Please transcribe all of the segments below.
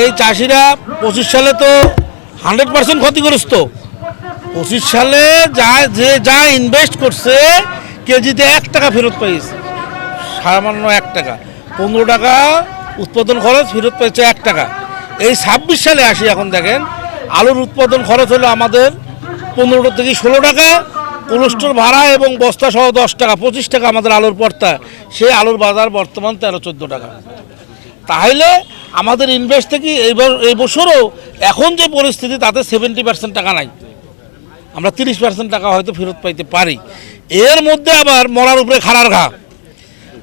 এই চাষিরা 25 সালে তো 100% ক্ষতিগ্রস্ত। 25 সালে যা ইনভেস্ট করছে কেজিতে 1 টাকা ফেরত পাইছে, সামান্য 1 টাকা, 15 টাকা উৎপাদন খরচ ফেরত পাইছে 1 টাকা। এই 26 সালে আসি, এখন দেখেন আলুর উৎপাদন খরচ হলো আমাদের 15 থেকে 16 টাকা, কোলেস্টোর ভাড়া এবং বস্তা সহ 10 টাকা, 25 টাকা আমাদের আলুর পড়তা। সেই আলুর বাজার বর্তমান 13-14 টাকা। তাহলে আমাদের ইনভেস্ট থেকে এই বছরও এখন যে পরিস্থিতি তাতে 70% টাকা নাই, আমরা 30% টাকা হয়তো ফেরত পাইতে পারি। এর মধ্যে আবার মরার উপরে খাড়ার ঘা।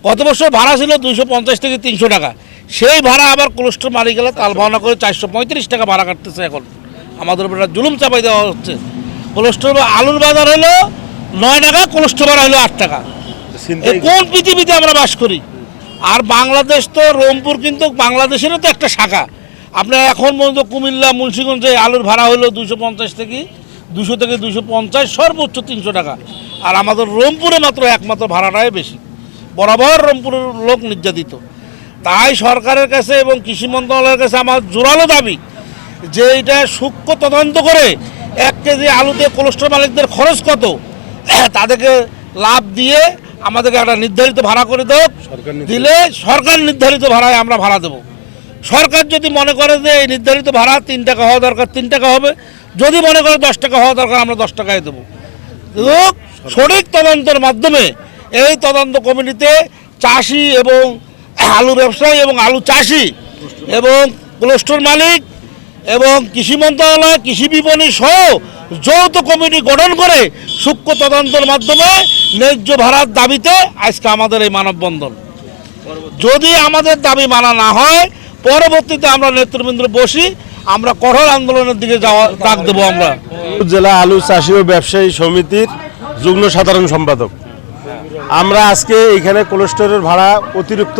গত বছর ভাড়া ছিল 250 থেকে 300 টাকা, সেই ভাড়া আবার কোলেস্টোর মালিকেরা তাল ভাওনা করে 435 টাকা ভাড়া কাটতেছে। এখন আমাদের উপরে জুলুম চাপাই দেওয়া হচ্ছে। কোলেস্টোর আলুর বাজার হলো 9 টাকা, কোলেস্টোর ভাড়া হলো 8 টাকা। কোন পৃথিবীতে আমরা বাস করি? আর বাংলাদেশ তো, রংপুর কিন্তু বাংলাদেশেরও তো একটা শাখা। আপনার এখন পর্যন্ত কুমিল্লা, মুন্সিগঞ্জে আলুর ভাড়া হলো 250 থেকে 250, সর্বোচ্চ 300 টাকা। আর আমাদের রংপুরে একমাত্র ভাড়াটাই বেশি। বরাবর রংপুরের লোক নির্যাতিত। তাই সরকারের কাছে এবং কৃষি মন্ত্রণালয়ের কাছে আমার জোরালো দাবি যে এটা সূক্ষ্ম তদন্ত করে 1 কেজি আলুতে কোলেস্টোর মালিকদের খরচ কত, তাদেরকে লাভ দিয়ে আমাদেরকে একটা নির্ধারিত ভাড়া করে দিলে সরকার নির্ধারিত ভাড়ায় আমরা ভাড়া দেব। সরকার যদি মনে করে যে এই নির্ধারিত ভাড়া 3 টাকা হওয়া দরকার 3 টাকা হবে, যদি মনে করে 10 টাকা হওয়া দরকার আমরা 10 টাকায় দেবো। সঠিক তদন্তের মাধ্যমে এই তদন্ত কমিটিতে চাষি এবং আলু ব্যবসায়ী এবং আলু চাষি এবং কোলেস্টোর মালিক এবং কৃষি মন্ত্রণালয়, কৃষি বিপণী সহ যৌথ কমিটি গঠন করে সূক্ষ্ম তদন্তের মাধ্যমে ন্যায্য ভাড়ার দাবিতে আজকে আমাদের এই মানববন্ধন। যদি আমাদের দাবি মানা না হয়, পরবর্তীতে আমরা নেতৃবৃন্দ বসি, আমরা কঠোর আন্দোলনের দিকে ডাক দেবো। আমরা জেলা আলু চাষী ও ব্যবসায়ী সমিতির যুগ্ম সাধারণ সম্পাদক। আমরা আজকে এখানে কোলেস্টোরের ভাড়া অতিরিক্ত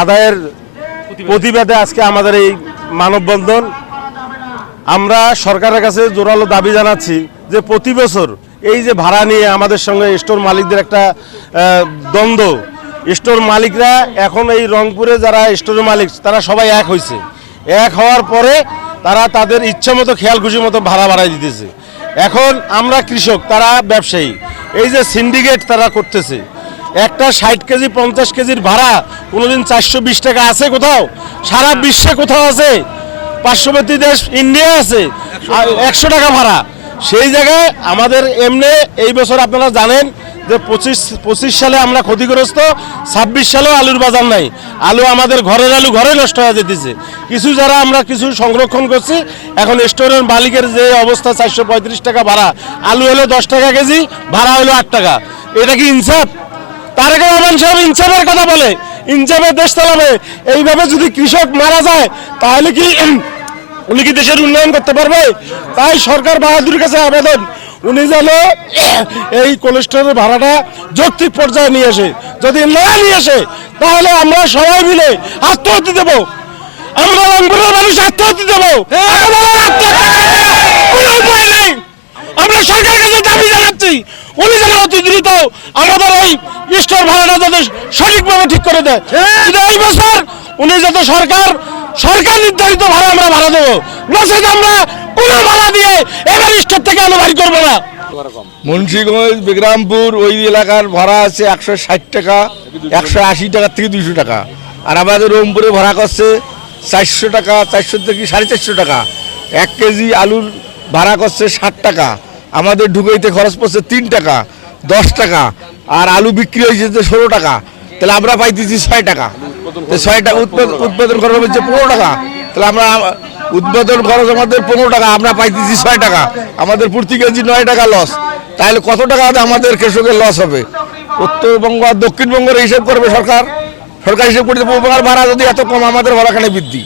আদায়ের প্রতিবাদে আজকে আমাদের এই মানববন্ধন। আমরা সরকারের কাছে জোরালো দাবি জানাচ্ছি যে প্রতি বছর এই যে ভাড়া নিয়ে আমাদের সঙ্গে স্টোর মালিকদের একটা দ্বন্দ্ব। স্টোর মালিকরা এখন এই রংপুরে যারা স্টোরের মালিক তারা সবাই এক হয়েছে। এক হওয়ার পরে তারা তাদের ইচ্ছা মতো খেয়াল খুশি মতো ভাড়া বাড়াই দিতেছে। এখন আমরা কৃষক, তারা ব্যবসায়ী, এই যে সিন্ডিকেট তারা করতেছে। একটা 60 কেজি 50 কেজির ভাড়া কোনোদিন 420 টাকা আছে কোথাও? সারা বিশ্বে কোথাও আছে? পার্শ্ববর্তী দেশ ইন্ডিয়া আছে 100 টাকা ভাড়া। সেই জায়গায় আমাদের এমনি এই বছর আপনারা জানেন যে 25 সালে আমরা ক্ষতিগ্রস্ত, 26 সালেও আলুর বাজার নাই। আলু আমাদের ঘরের আলু ঘরে নষ্ট হয়ে যেতেছে। কিছু যারা আমরা কিছু সংরক্ষণ করছি, এখন স্টোরের মালিকের যে অবস্থা 435 টাকা ভাড়া, আলু হলো 10 টাকা কেজি, ভাড়া হলো 8 টাকা। এটা কি ইনসাফ? তারেক রহমান সাহেব ইনসাফের কথা বলে, ইনসাফের দেশ চালাবে। এইভাবে যদি কৃষক মারা যায় তাহলে কি উনি কি দেশের উন্নয়ন করতে পারবে? তাই সরকার বাহাদুরের কাছে আবেদন, উনি যেন এই কোলেস্টোরের ভাড়াটা যৌক্তিক পর্যায়ে নিয়ে আসে। যদি না নিয়ে আসে তাহলে আমরা সবাই মিলে আত্মহত্যা দেবো। আমরা রংপুরের মানুষ আত্মহত্যা দেবো। কোনো উপায় নেই। আমরা সরকারের কাছে দাবি জানাচ্ছি উনি যেন অতি দ্রুত আমাদের এই স্টোর ভাড়াটা যাতে সঠিকভাবে ঠিক করে দেয়। এই বছর উনি যাতে সরকার নির্ধারিত ভাড়া আমরা ভাড়া দেবো, নচেত আমরা কোনো ভাড়া দিয়ে এবার স্টোর থেকে আলু বাড়ি করবো না। মুন্সিগঞ্জ, বিক্রমপুর ওই এলাকার ভাড়া আছে 160 টাকা, 180 টাকা থেকে 200 টাকা। আর আমাদের রংপুরে ভাড়া করছে 400 টাকা, 400 থেকে 450 টাকা। 1 কেজি আলুর ভাড়া করছে 60 টাকা। আমাদের ঢুকাইতে খরচ পড়ছে 3 টাকা, 10 টাকা। আর আলু বিক্রি হয়েছে 16 টাকা। তাহলে আমরা পাইতেছি 6 টাকা। 6 টাকা উৎপাদন খরচ হচ্ছে 15 টাকা। তাহলে আমরা উৎপাদন খরচ আমাদের 15 টাকা, আমরা পাইতেছি 6 টাকা। আমাদের প্রতি কেজি 9 টাকা লস। তাহলে কত টাকা আমাদের কৃষকের লস হবে। উত্তরবঙ্গ আর দক্ষিণবঙ্গের হিসেব করবে সরকার, সরকার হিসেব করতে উপকার ভাড়া যদি এত কম, আমাদের ভাড়া কেন বৃদ্ধি।